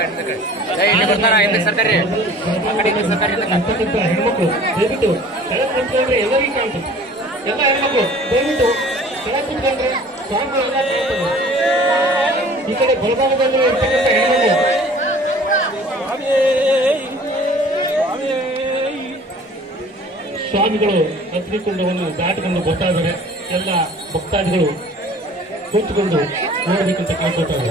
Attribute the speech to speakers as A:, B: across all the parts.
A: <59an> ು ಹಿಟ್ಟು ಕೆಳ ಎಲ್ಲರಿಗೂ
B: ಎಲ್ಲ ಹೆಣ್ಮಕ್ಳುಕು ಸ್ವಾಮಿಗಳು ಈ ಕಡೆ ಬಲಗಾಮದಲ್ಲಿ ಸ್ವಾಮಿಗಳು ಅಗ್ನಿಕುಂಡವನ್ನು ದಾಟಕೊಂಡು ಗೊತ್ತಾದರೆ ಎಲ್ಲ ಭಕ್ತಾದಿಗಳು ಕೂತ್ಕೊಂಡು ನೋಡಬೇಕಂತ ಕಾಣ್ಕೊಳ್ತಾರೆ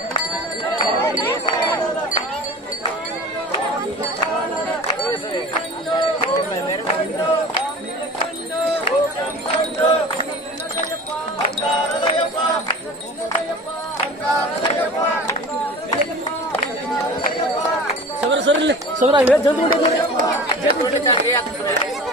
B: ले सोना ये जल्दी उठे जल्दी